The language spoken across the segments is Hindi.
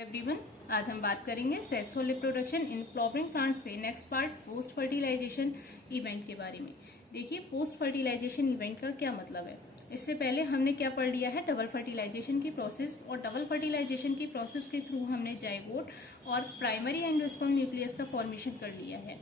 एवरीवन, आज हम बात करेंगे sexual reproduction in flowering plants के next part post fertilization event के बारे में। देखिए, पोस्ट फर्टिलाइजेशन इवेंट का क्या मतलब है। इससे पहले हमने क्या पढ़ लिया है, डबल फर्टिलाइजेशन की प्रोसेस, और डबल फर्टिलाइजेशन की प्रोसेस के थ्रू हमने जाइगोट और प्राइमरी एंडोस्पर्म न्यूक्लियस का फॉर्मेशन कर लिया है।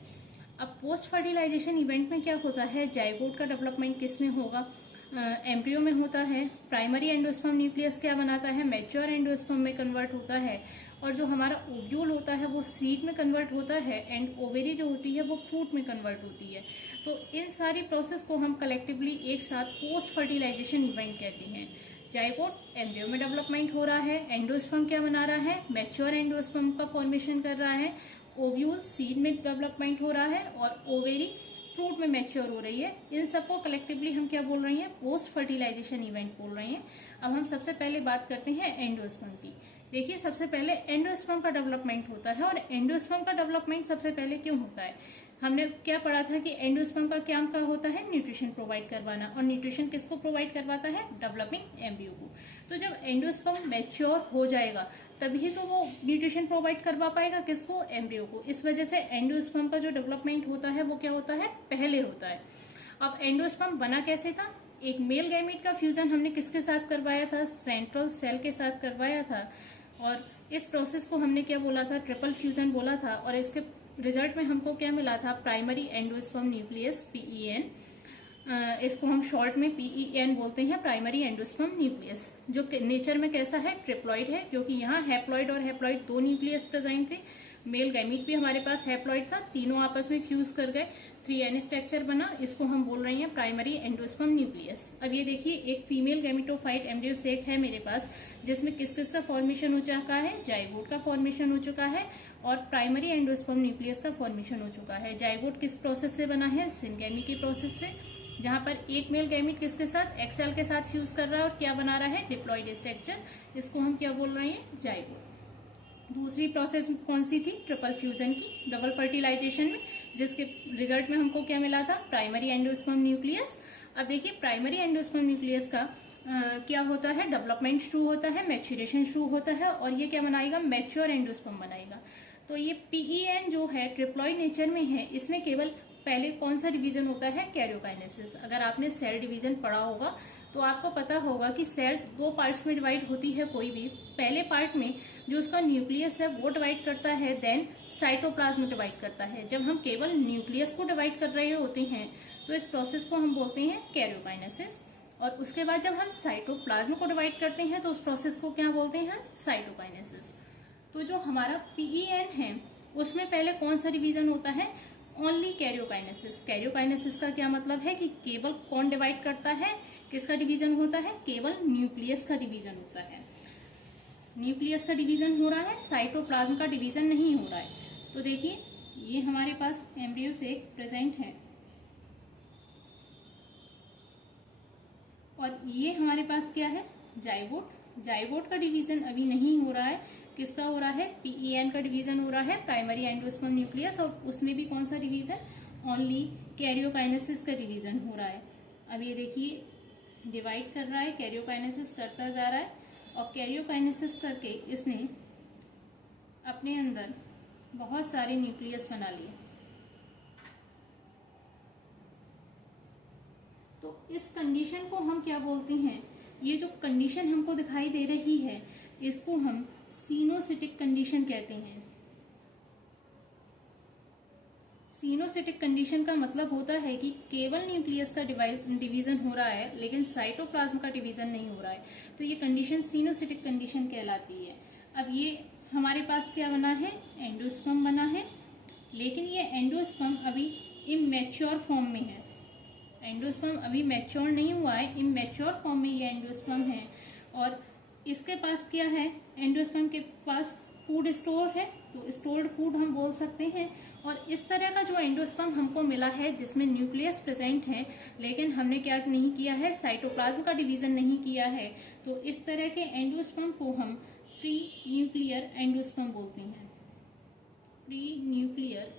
अब पोस्ट फर्टिलाइजेशन इवेंट में क्या होता है, जाइगोट का डेवलपमेंट किस में होगा, एम्ब्रियो में होता है। प्राइमरी एंडोस्पर्म न्यूक्लियस क्या बनाता है, मैच्योर एंडोस्पर्म में कन्वर्ट होता है, और जो हमारा ओव्यूल होता है वो सीड में कन्वर्ट होता है, एंड ओवेरी जो होती है वो फ्रूट में कन्वर्ट होती है। तो इन सारी प्रोसेस को हम कलेक्टिवली एक साथ पोस्ट फर्टिलाइजेशन इवेंट कहते हैं। जाइगोट एम्ब्रियो में डेवलपमेंट हो रहा है, एंडोस्पर्म क्या बना रहा है, मैच्योर एंडोस्पर्म का फॉर्मेशन कर रहा है, ओव्यूल सीड में डेवलपमेंट हो रहा है, और ओवेरी फ्रूट में मैच्योर हो रही है। इन सबको कलेक्टिवली हम क्या बोल रहे हैं, पोस्ट फर्टिलाइजेशन इवेंट बोल रहे हैं। अब हम सबसे पहले बात करते हैं एंडोस्पर्म की। देखिए, सबसे पहले एंडोस्पर्म का डेवलपमेंट होता है, और एंडोस्पर्म का डेवलपमेंट सबसे पहले क्यों होता है, हमने क्या पढ़ा था कि एंडोस्पर्म का क्या काम होता है, न्यूट्रिशन प्रोवाइड करवाना, और न्यूट्रिशन किसको प्रोवाइड करवाता है, डेवलपिंग एम्ब्रियो को। तो जब एंडोस्पर्म मैच्योर हो जाएगा तभी तो वो न्यूट्रिशन प्रोवाइड करवा पाएगा, किसको, एम्ब्रियो को। इस वजह से एंडोस्पर्म का जो डेवलपमेंट होता है वो क्या होता है, पहले होता है। अब एंडोस्पर्म बना कैसे था, एक मेल गैमेट का फ्यूजन हमने किसके साथ करवाया था, सेंट्रल सेल के साथ करवाया था, और इस प्रोसेस को हमने क्या बोला था, ट्रिपल फ्यूजन बोला था, और इसके रिजल्ट में हमको क्या मिला था, प्राइमरी एंडोस्पर्म न्यूक्लियस, पीईएन। इसको हम शॉर्ट में पीईएन बोलते हैं, प्राइमरी एंडोस्पर्म न्यूक्लियस, जो नेचर में कैसा है, ट्रिप्लॉइड है, क्योंकि यहाँ हैप्लॉइड और हैप्लॉइड दो न्यूक्लियस प्रेजेंट थे। मेल गैमीट भी हमारे पास हैप्लॉइड था, तीनों आपस में फ्यूज कर गए, 3n स्ट्रक्चर बना। इसको हम बोल रहे हैं प्राइमरी एंडोस्पर्म न्यूक्लियस। अब ये देखिए, एक फीमेल गैमेटोफाइट एम्ब्रियो सेक है मेरे पास, जिसमें किस किस का फॉर्मेशन हो चुका है, जाइगोट का फॉर्मेशन हो चुका है, और प्राइमरी एंडोस्पर्म न्यूक्लियस का फॉर्मेशन हो चुका है। जाइगोट किस प्रोसेस से बना है, सिनगैमी की प्रोसेस से, जहां पर एक मेल गैमीट किसके साथ, एक्सेल के साथ फ्यूज कर रहा है, और क्या बना रहा है, डिप्लॉइड स्ट्रक्चर। इसको हम क्या बोल रहे हैं, जाइगोट। दूसरी प्रोसेस कौन सी थी, ट्रिपल फ्यूजन की, डबल फर्टिलाइजेशन में, जिसके रिजल्ट में हमको क्या मिला था, प्राइमरी एंडोस्पर्म न्यूक्लियस। अब देखिए, प्राइमरी एंडोस्पर्म न्यूक्लियस का क्या होता है, डेवलपमेंट शुरू होता है, मैच्योरेशन शुरू होता है, और ये क्या बनाएगा, मैच्योर एंडोस्पर्म बनाएगा। तो ये पीईएन जो है ट्रिप्लॉइड नेचर में है, इसमें केवल पहले कौन सा डिवीजन होता है, कैरियोकाइनेसिस। अगर आपने सेल डिवीजन पढ़ा होगा तो आपको पता होगा कि सेल दो पार्ट्स में डिवाइड होती है कोई भी। पहले पार्ट में जो उसका न्यूक्लियस है वो डिवाइड करता है, देन साइटोप्लाज्म डिवाइड करता है। जब हम केवल न्यूक्लियस को डिवाइड कर रहे होते हैं तो इस प्रोसेस को हम बोलते हैं कैरियोकाइनेसिस, और उसके बाद जब हम साइटोप्लाज्म को डिवाइड करते हैं तो उस प्रोसेस को क्या बोलते हैं, साइटोकाइनेसिस। तो जो हमारा पीईएन है उसमें पहले कौन सा डिवीजन होता है, ओनली कैरियोकाइनेसिस। कैरियोकाइनेसिस का क्या मतलब है कि केवल कौन डिवाइड करता है, किसका डिवीजन होता है, केवल न्यूक्लियस का डिवीजन होता है। न्यूक्लियस का डिवीजन हो रहा है, साइटोप्लाज्म का डिवीजन नहीं हो रहा है। तो देखिए, ये हमारे पास एम्ब्रियो सेक प्रेजेंट है, और ये हमारे पास क्या है, जाइगोट। जाइगोट का डिवीजन अभी नहीं हो रहा है, किसका हो रहा है, पीईएन का डिवीजन हो रहा है, प्राइमरी एंडोस्पर्म न्यूक्लियस, और उसमें भी कौन सा डिवीजन, ओनली कैरियोकाइनेसिस का डिवीजन हो रहा है। अब ये देखिए, डिवाइड कर रहा है, कैरियोकाइनेसिस करता जा रहा है, और कैरियोकाइनेसिस करके इसने अपने अंदर बहुत सारे न्यूक्लियस बना लिए। तो इस कंडीशन को हम क्या बोलते हैं, ये जो कंडीशन हमको दिखाई दे रही है इसको हम सीनोसिटिक कंडीशन कहते हैं। सीनोसिटिक कंडीशन का मतलब होता है कि केवल न्यूक्लियस का डिवीजन हो रहा है, लेकिन साइटोप्लाज्म का डिवीजन नहीं हो रहा है। तो ये कंडीशन सीनोसिटिक कंडीशन कहलाती है। अब ये हमारे पास क्या बना है, एंडोस्पर्म बना है, लेकिन ये एंडोस्पर्म अभी इमैच्योर फॉर्म में है। एंडोस्पर्म अभी मैच्योर नहीं हुआ है, इमैच्योर फॉर्म में ये एंडोस्पर्म है, और इसके पास क्या है, एंडोस्पर्म के पास फूड स्टोर है, तो स्टोर्ड फूड हम बोल सकते हैं। और इस तरह का जो एंडोस्पर्म हमको मिला है जिसमें न्यूक्लियस प्रेजेंट है, लेकिन हमने क्या नहीं किया है, साइटोप्लाज्म का डिवीजन नहीं किया है, तो इस तरह के एंडोस्पर्म को हम फ्री न्यूक्लियर एंडोस्पर्म बोलते हैं, फ्री न्यूक्लियर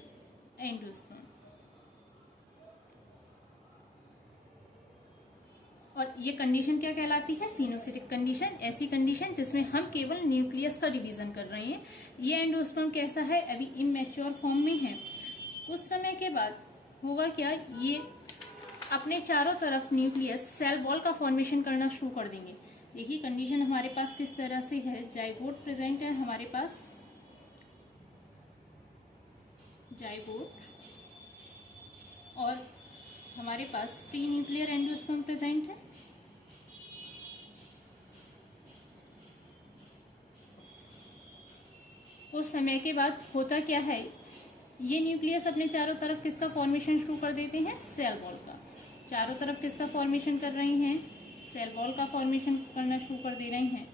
एंडोस्पर्म। और ये कंडीशन क्या कहलाती है? सिनोसिटिक कंडीशन। ऐसी कंडीशन जिसमें हम केवल न्यूक्लियस का डिवीजन कर रहे हैं। ये एंडोस्पर्म कैसा है? अभी इमैच्योर फॉर्म में है। कुछ समय के बाद होगा क्या, ये अपने चारों तरफ न्यूक्लियस सेल वॉल का फॉर्मेशन करना शुरू कर देंगे। देखिए कंडीशन हमारे पास किस तरह से है। जाइगोट प्रेजेंट है हमारे पास, जाइगोट, और हमारे पास फ्री न्यूक्लियर एंडोस्पर्म प्रेजेंट है। कुछ समय के बाद होता क्या है, ये न्यूक्लियस अपने चारों तरफ किसका फॉर्मेशन शुरू कर देते हैं? सेल वॉल का। चारों तरफ किसका फॉर्मेशन कर रही हैं? सेल वॉल का फॉर्मेशन करना शुरू कर दे रही हैं।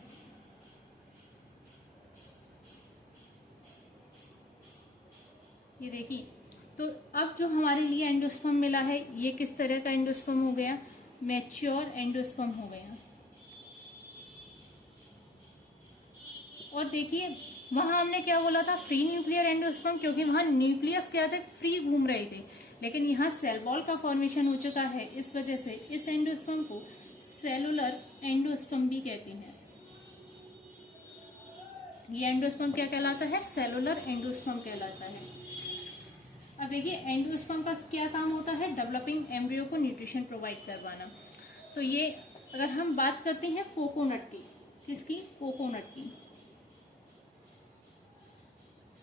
ये देखिए, तो अब जो हमारे लिए एंडोस्पर्म मिला है, ये किस तरह का एंडोस्पर्म हो गया? मैच्योर एंडोस्पर्म हो गया। और देखिए वहां हमने क्या बोला था? फ्री न्यूक्लियर एंडोस्पर्म, क्योंकि वहां न्यूक्लियस क्या थे? फ्री घूम रहे थे। लेकिन यहाँ सेल वॉल का फॉर्मेशन हो चुका है, इस वजह से इस एंडोस्पर्म को सेलुलर एंडोस्पर्म भी कहते हैं। ये एंडोस्पर्म क्या कहलाता है? सेलुलर एंडोस्पर्म कहलाता है। अब देखिए एंडोस्पर्म का क्या काम होता है? डेवलपिंग एम्ब्रियो को न्यूट्रिशन प्रोवाइड करवाना। तो ये अगर हम बात करते हैं कोकोनट की, किसकी? कोकोनट की।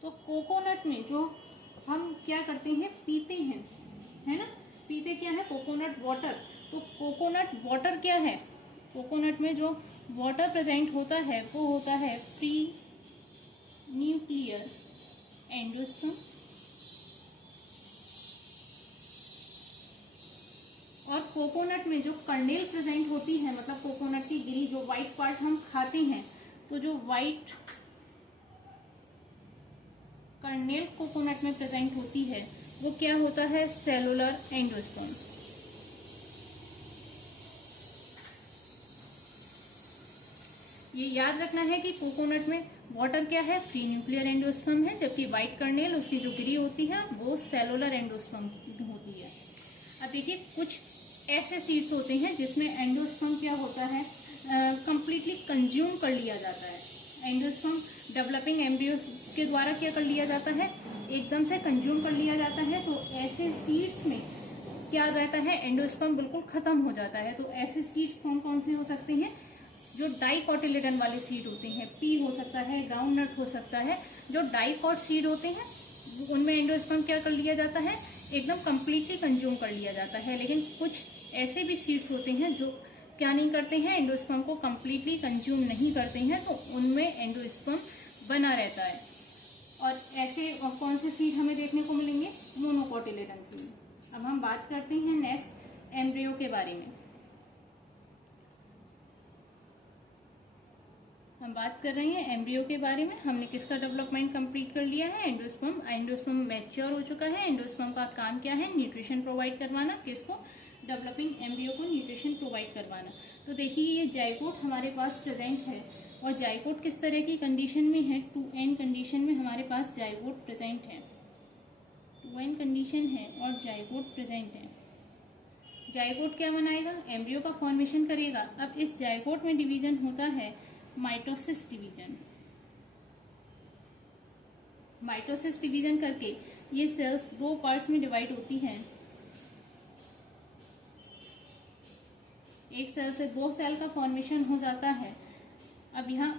तो कोकोनट में जो हम क्या करते हैं? पीते हैं, है ना? पीते क्या है? Coconut water. तो कोकोनट वाटर क्या है? कोकोनट में जो वाटर प्रेजेंट होता है वो होता है फ्री न्यूक्लियर एंडोस्पर्म। और कोकोनट में जो कर्नेल प्रेजेंट होती है, मतलब कोकोनट की गिरी, जो व्हाइट पार्ट हम खाते हैं, तो जो व्हाइट कर्नेल कोकोनट में प्रेजेंट होती है वो क्या होता है? Cellular endosperm. ये याद रखना है कि कोकोनट में वाटर क्या है? फ्री न्यूक्लियर एंडोस्पर्म है, जबकि व्हाइट कर्नेल, उसकी जो गिरी होती है, वो सेलुलर एंडोस्पर्म होती है। अब देखिए कुछ ऐसे सीड्स होते हैं जिसमें एंडोस्पर्म क्या होता है? कंप्लीटली कंज्यूम कर लिया जाता है। एंडोस्पर्म डेवलपिंग एम्ब्रियोज के द्वारा क्या कर लिया जाता है? एकदम से कंज्यूम कर लिया जाता है। तो ऐसे सीड्स में क्या रहता है? एंडोस्पर्म बिल्कुल खत्म हो जाता है। तो ऐसे सीड्स कौन कौन से हो सकते हैं? जो डाइकोटिलेडन वाले सीड होते हैं, पी हो सकता है, ग्राउंड नट हो सकता है। जो डाइकोट सीड होते हैं उनमें एंडोस्पर्म क्या कर लिया जाता है? एकदम कंप्लीटली कंज्यूम कर लिया जाता है। लेकिन कुछ ऐसे भी सीड्स होते हैं जो क्या नहीं करते हैं? एंडोस्पर्म को कंप्लीटली कंज्यूम नहीं करते हैं, तो उनमें एंडोस्पर्म बना रहता है। और ऐसे और कौन से सीड हमें देखने को मिलेंगे? Monocotyledon seed. अब हम बात करते हैं नेक्स्ट एम्ब्रियो के बारे में। हम बात कर रहे हैं एम्ब्रियो के बारे में। हमने किसका डेवलपमेंट कंप्लीट कर लिया है? एंडोस्पर्म। एंडोस्पर्म मैच्योर हो चुका है। एंडोस्पर्म का काम क्या है? न्यूट्रिशन प्रोवाइड करवाना। किसको? डेवलपिंग एम्ब्रियो को न्यूट्रिशन प्रोवाइड करवाना। तो देखिए ये जाइगोट हमारे पास प्रेजेंट है, और जाइगोट किस तरह की कंडीशन में है? 2n कंडीशन में हमारे पास जाइगोट प्रेजेंट है। 2n कंडीशन है और जाइगोट प्रेजेंट है। जाइगोट क्या बनाएगा? एम्ब्रियो का फॉर्मेशन करेगा। अब इस जाइगोट में डिवीजन होता है माइटोसिस डिवीजन। माइटोसिस डिवीजन करके ये सेल्स दो पार्ट्स में डिवाइड होती हैं। एक सेल से दो सेल का फॉर्मेशन हो जाता है। अब यहाँ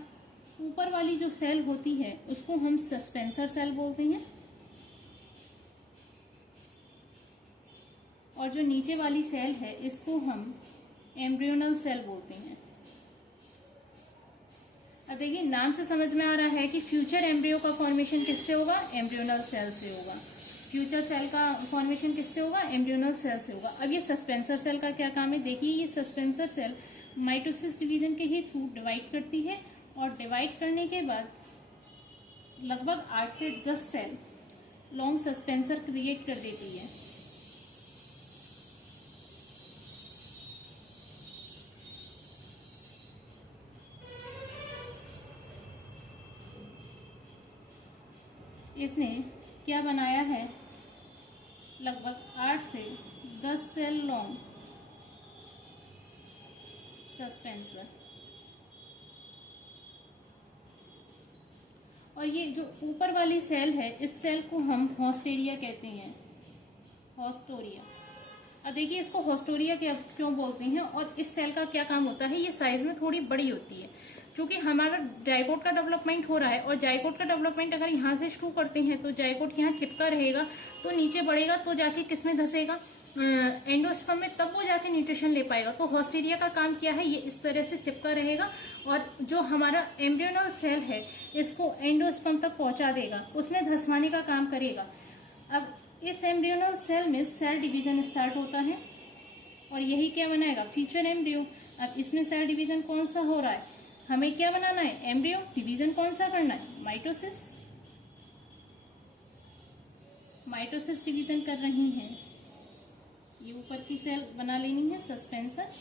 ऊपर वाली जो सेल होती है उसको हम सस्पेंसर सेल बोलते हैं, और जो नीचे वाली सेल है इसको हम एम्ब्रियोनल सेल बोलते हैं। अब देखिए नाम से समझ में आ रहा है कि फ्यूचर एम्ब्रियो का फॉर्मेशन किससे होगा? एम्ब्रियोनल सेल से होगा। फ्यूचर सेल का फॉर्मेशन किससे होगा? एम्ब्रियोनल सेल से होगा। अब ये सस्पेंसर सेल का क्या काम है? देखिए ये सस्पेंसर सेल माइटोसिस डिवीजन के ही थ्रू डिवाइड करती है, और डिवाइड करने के बाद लगभग 8 से 10 सेल लॉन्ग सस्पेंसर क्रिएट कर देती है। इसने क्या बनाया है? लगभग 8 से 10 सेल लॉन्ग सस्पेंसर। और ये जो ऊपर वाली सेल है, इस सेल को हम हॉस्टेरिया कहते हैं, हॉस्टोरिया। अब देखिए इसको हॉस्टोरिया क्यों बोलते हैं और इस सेल का क्या काम होता है। ये साइज में थोड़ी बड़ी होती है, क्योंकि हमारा जाइगोट का डेवलपमेंट हो रहा है और जाइगोट का डेवलपमेंट अगर यहाँ से शुरू करते हैं तो जाइगोट यहाँ चिपका रहेगा, तो नीचे बढ़ेगा तो जाके किसमें धसेगा, एंडोस्पर्म में, तब वो जाके न्यूट्रिशन ले पाएगा। तो हॉस्टेरिया का काम क्या है, ये इस तरह से चिपका रहेगा और जो हमारा एम्ब्रियोनल सेल है इसको एंडोस्पर्म तक पहुंचा देगा, उसमें धसवाने का काम करेगा। अब इस एम्ब्रियोनल सेल में सेल डिवीजन स्टार्ट होता है और यही क्या बनाएगा, फ्यूचर एम्ब्रियो। अब इसमें सेल डिवीजन कौन सा हो रहा है, हमें क्या बनाना है, एम्ब्रियो। डिवीजन कौन सा करना है, माइटोसिस। माइटोसिस डिवीजन कर रही हैं। ये ऊपर की सेल बना लेनी है सस्पेंसर।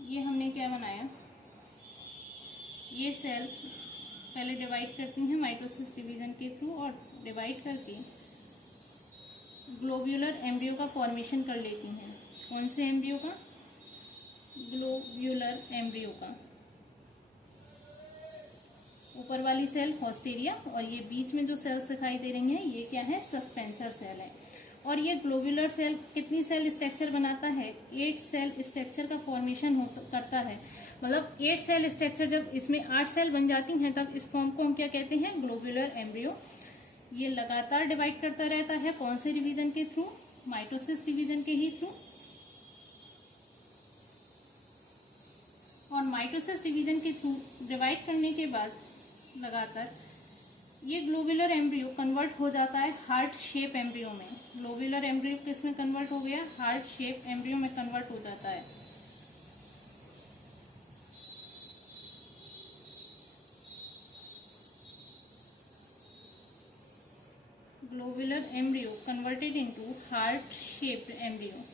ये हमने क्या बनाया, ये सेल पहले डिवाइड करती हैं माइटोसिस डिवीजन के थ्रू और डिवाइड करके ग्लोब्यूलर एम्ब्रियो का फॉर्मेशन कर लेती हैं। कौन से एम्ब्रियो का, ग्लोब्यूलर एम्ब्रियो का। ऊपर वाली सेल हॉस्टेरिया और ये बीच में जो सेल्स दिखाई दे रही हैं ये क्या है, सस्पेंसर सेल है। और ये ग्लोब्यूलर सेल कितनी सेल स्ट्रक्चर बनाता है, 8 सेल स्ट्रक्चर का फॉर्मेशन करता है। मतलब 8 सेल स्ट्रक्चर, जब इसमें 8 सेल बन जाती हैं तब इस फॉर्म को हम क्या कहते हैं, ग्लोब्यूलर एम्ब्रियो। ये लगातार डिवाइड करता रहता है, कौन से डिवीजन के थ्रू, माइटोसिस डिवीजन के ही थ्रू। और माइटोसिस डिवीजन के थ्रू डिवाइड करने के बाद लगातार ये ग्लोब्यूलर एम्ब्रियो कन्वर्ट हो जाता है हार्ट शेप एम्ब्रियो में। ग्लोब्यूलर एम्ब्रियो किस में कन्वर्ट हो गया, हार्ट शेप एम्ब्रियो में कन्वर्ट हो जाता है। Globular embryo converted into heart shaped embryo.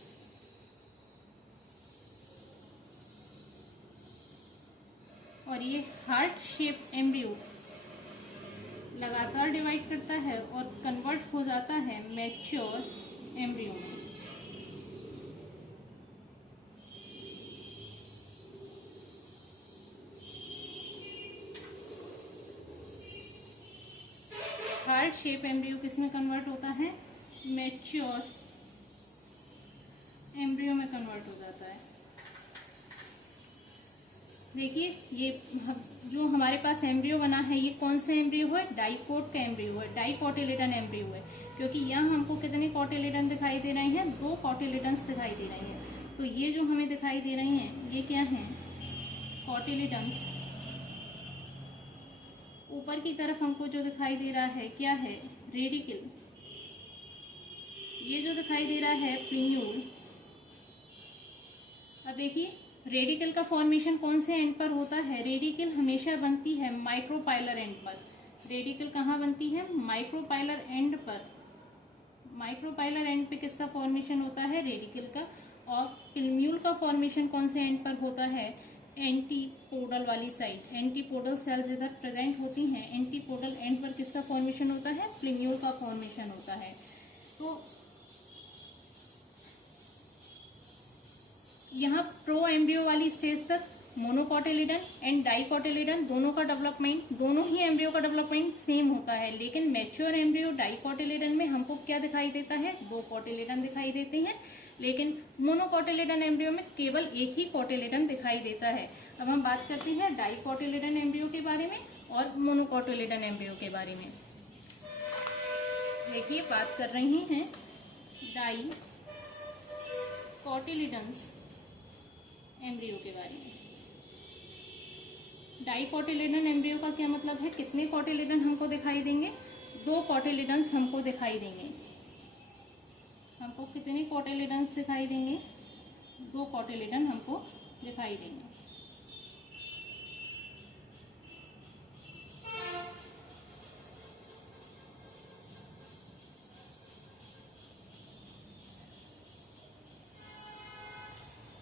और ये हार्ट शेप एम्ब्रियो लगातार डिवाइड करता है और कन्वर्ट हो जाता है मैच्योर एम्ब्रियो में। हार्ट शेप एम्ब्रियो किस में कन्वर्ट होता है, मैच्योर एम्ब्रियो में कन्वर्ट हो जाता है। देखिए ये जो हमारे पास एम्ब्रियो बना है ये कौन सा एम्ब्रियो है, डाइकोट का एम्ब्रियो है, डाइकोटिलेडन एम्ब्रियो है। क्योंकि यहाँ हमको कितने कोटिलेडन दिखाई दे रहे हैं, 2 कोटिलेडन्स दिखाई दे रहे हैं। तो ये जो हमें दिखाई दे रही हैं ये क्या हैं, कोटिलेडन्स। ऊपर की तरफ हमको जो दिखाई दे रहा है क्या है, रेडिकल। ये जो दिखाई दे रहा है प्लिन्यूल। अब देखिए रेडिकल का फॉर्मेशन कौन से एंड पर होता है, रेडिकल हमेशा बनती है माइक्रोपाइलर एंड पर। रेडिकल कहाँ बनती है, माइक्रोपाइलर एंड पर। माइक्रोपाइलर एंड पे किसका फॉर्मेशन होता है, रेडिकल का। और प्लिन्यूल का फॉर्मेशन कौन से एंड पर होता है, एंटीपोडल वाली साइड। एंटीपोडल सेल्स इधर प्रेजेंट होती हैं, एंटीपोडल एंड पर किसका फॉर्मेशन होता है, प्लिन्यूल का फॉर्मेशन होता है। तो यहाँ प्रो एम्ब्रियो वाली स्टेज तक मोनोकोटिलिडन एंड डाइकोटिलिडन दोनों का डेवलपमेंट, दोनों ही एम्ब्रियो का डेवलपमेंट सेम होता है। लेकिन मैच्योर एम्ब्रियो डाइकोटिलिडन में हमको क्या दिखाई देता है, 2 कोटिलिडन दिखाई देते हैं। लेकिन मोनोकोटिलिडन एम्ब्रियो में केवल एक ही कोटिलिडन दिखाई देता है। अब हम बात करते हैं डाइकोटिलिडन एम्ब्रियो के बारे में और मोनोकोटिलिडन एम्ब्रियो के बारे में। देखिए बात कर रही हैं डाइकोटिलिडन्स एम्ब्रियो के बारे में। डाइकोटिलिडन एम्ब्रियो का क्या मतलब है, कितने कोटिलिडन हमको दिखाई देंगे, 2 कोटिलिडन्स हमको दिखाई देंगे। हमको कितने कोटिलिडन्स दिखाई देंगे, 2 कोटिलिडन हमको दिखाई देंगे।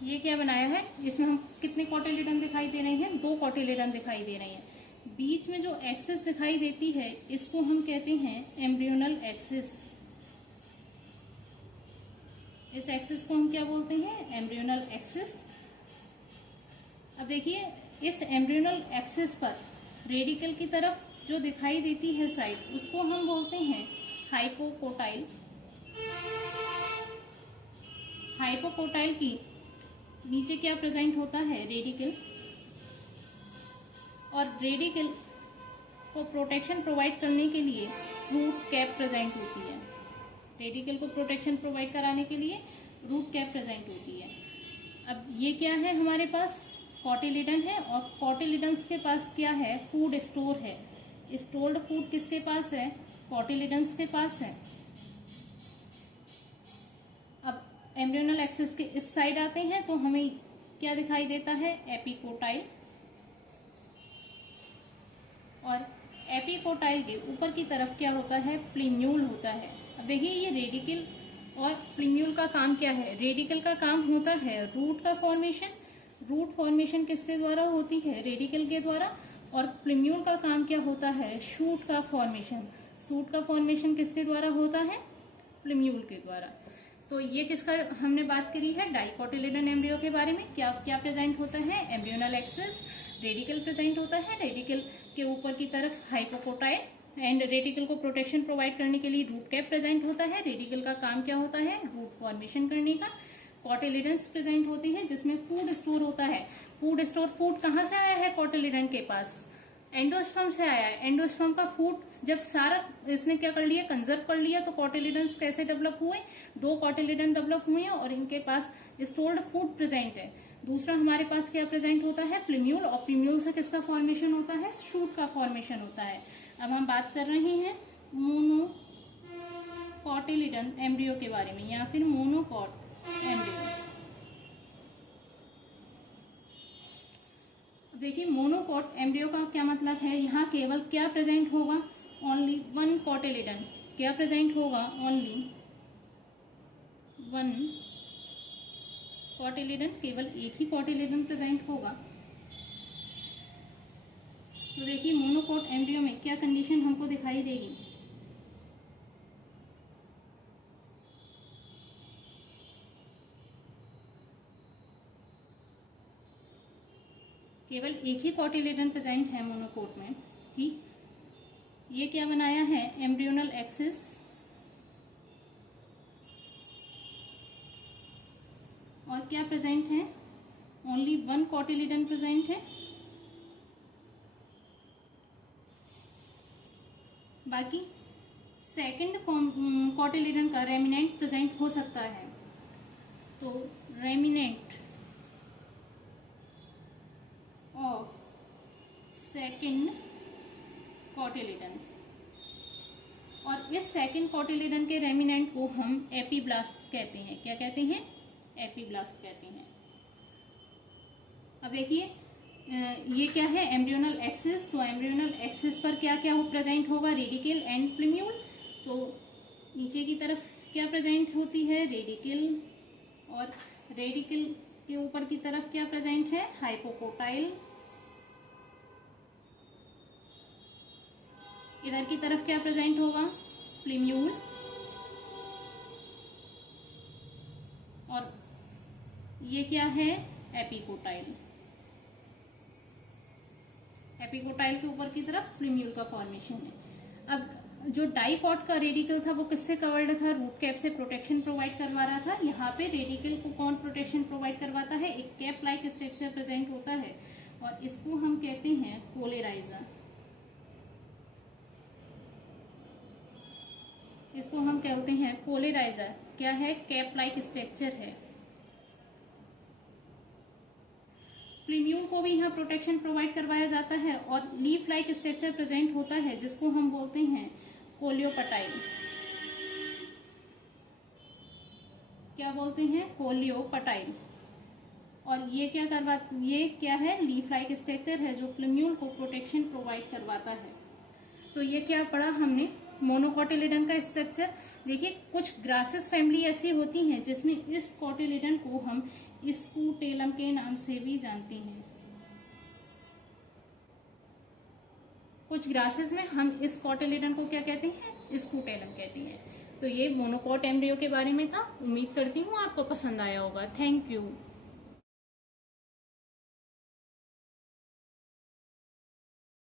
ये क्या बनाया है, इसमें हम कितने कोटिलिडन दिखाई दे रहे हैं, 2 कोटिलिडन दिखाई दे रहे हैं। बीच में जो एक्सिस दिखाई देती है इसको हम कहते हैं एम्ब्रियोनल एक्सिस। इस एक्सिस को हम क्या बोलते हैं? Embryonal axis. अब देखिए, इस एम्ब्रियोनल एक्सिस पर रेडिकल की तरफ जो दिखाई देती है साइड, उसको हम बोलते हैं हाइपोकोटाइल। हाइपोकोटाइल की नीचे क्या प्रेजेंट होता है? रेडिकल। और रेडिकल को प्रोटेक्शन प्रोवाइड करने के लिए रूट कैप प्रेजेंट होती है। रेडिकल को प्रोटेक्शन प्रोवाइड कराने के लिए रूट कैप प्रेजेंट होती है। अब ये क्या है? हमारे पास कॉटिलिडन है, और कॉटिलिडन्स के पास क्या है? फूड स्टोर है। स्टोर्ड फूड किसके पास है? कॉटिलिडन्स के पास है। अब एम्ब्रियोनल एक्सिस के इस साइड आते हैं तो हमें क्या दिखाई देता है? एपिकोटाइल। और एपिकोटाइल के ऊपर की तरफ क्या होता है? प्लीम्यूल होता है। अब देखिए, ये रेडिकल और प्लीम्यूल का काम क्या है? रेडिकल का काम होता है रूट का फॉर्मेशन। रूट फॉर्मेशन किसके द्वारा होती है? रेडिकल के द्वारा। और प्लीम्यूल का काम क्या होता है? शूट का फॉर्मेशन। शूट का फॉर्मेशन किसके द्वारा होता है? प्लीम्यूल के द्वारा। तो ये किसका हमने बात करी है? डाइकोटिलिडन एम्ब्रियो के बारे में। क्या क्या प्रेजेंट होता है? एम्ब्रियोनल एक्सिस, रेडिकल प्रेजेंट होता है, रेडिकल के ऊपर की तरफ हाइपोकोटाइल, एंड रेडिकल को प्रोटेक्शन प्रोवाइड करने के लिए रूट कैप प्रेजेंट होता है। रेडिकल का काम क्या होता है? रूट फॉर्मेशन करने का। कॉटिलिडन्स प्रेजेंट होते हैं जिसमें फूड स्टोर होता है। फूड स्टोर, फूड कहाँ से आया है कॉटिलिडन के पास? एंडोस्पर्म से आया है। एंडोस्पर्म का फूड जब सारा इसने क्या कर लिया? कंजर्व कर लिया, तो कॉटिलिडन्स कैसे डेवलप हुए? 2 कॉटिलिडन डेवलप हुए हैं और इनके पास स्टोर्ड फूड प्रेजेंट है। दूसरा हमारे पास क्या प्रेजेंट होता है? प्लीम्यूल। और प्लीम्यूल से किसका फॉर्मेशन होता है? शूट का फॉर्मेशन होता है। अब हम बात कर रहे हैं मोनोकॉटिलिडन एम्ब्रियो के बारे में, या फिर मोनोकॉट एम्ब्रियो। देखिए, मोनोकॉट एम्ब्रियो का क्या मतलब है? यहाँ केवल क्या प्रेजेंट होगा? Only 1 cotyledon. क्या प्रेजेंट होगा? Only 1 cotyledon. केवल एक ही कॉटिलिडन प्रेजेंट होगा। तो देखिए, मोनोकॉट एम्ब्रियो में क्या कंडीशन हमको दिखाई देगी? केवल एक ही कॉटिलिडन प्रेजेंट है मोनोकोट में। ठीक, ये क्या बनाया है? एम्ब्रियोनल एक्सिस, और क्या प्रेजेंट है? ओनली 1 कॉटिलिडन प्रेजेंट है। बाकी सेकंड कॉटिलिडन का रेमिनेंट प्रेजेंट हो सकता है। तो रेमिनेंट ऑफ सेकंड कॉटिलिडन्स, और इस सेकंड कॉटिलिडन के रेमिनेंट को हम एपीब्लास्ट कहते हैं। क्या कहते हैं? एपीब्लास्ट कहते हैं। अब देखिए, ये क्या है? Embryonal axis. तो एम्ब्रियोनल एक्सिस पर क्या क्या प्रेजेंट होगा? Radical and प्लीम्यूल। तो नीचे की तरफ क्या प्रेजेंट होती है? रेडिकल। और रेडिकल के ऊपर की तरफ क्या प्रेजेंट है? हाइपोकोटाइल। इधर की तरफ क्या प्रेजेंट होगा? प्लीम्यूल। और ये क्या है? एपिकोटाइल। एपिकोटाइल के ऊपर की तरफ प्लीम्यूल का फॉर्मेशन है। अब जो डाइकॉट का रेडिकल था वो किससे कवर्ड था? रूट कैप से प्रोटेक्शन प्रोवाइड करवा रहा था। यहाँ पे रेडिकल को कौन प्रोटेक्शन प्रोवाइड करवाता है? एक कैप लाइक स्ट्रक्चर प्रेजेंट होता है, और इसको हम कहते हैं कोलेराइजर। इसको हम कहते हैं कोलेराइजर। क्या है? कैप लाइक स्ट्रक्चर है। प्लीम्यूल को भी यहाँ प्रोटेक्शन प्रोवाइड करवाया जाता है, और लीफ लाइक स्ट्रक्चर प्रेजेंट होता है जिसको हम बोलते हैं कोलियोपटाइल। क्या बोलते हैं? कोलियोपटाइल। और ये क्या है? लीफ लाइक स्ट्रक्चर है जो प्लीम्यूल को प्रोटेक्शन प्रोवाइड करवाता है। तो ये क्या पढ़ा हमने? मोनोकॉटिलिडन का स्ट्रक्चर। देखिए, कुछ ग्रासेस फैमिली ऐसी होती हैं जिसमें इस कॉटिलिडन को हम स्पूटेलम के नाम से भी जानते हैं। कुछ ग्रासेस में हम इस कॉटिलेडन को क्या कहते हैं, स्कूटेलम कहते हैं। तो ये मोनोकॉट एम्ब्रियो के बारे में था। उम्मीद करती हूँ आपको पसंद आया होगा। Thank you.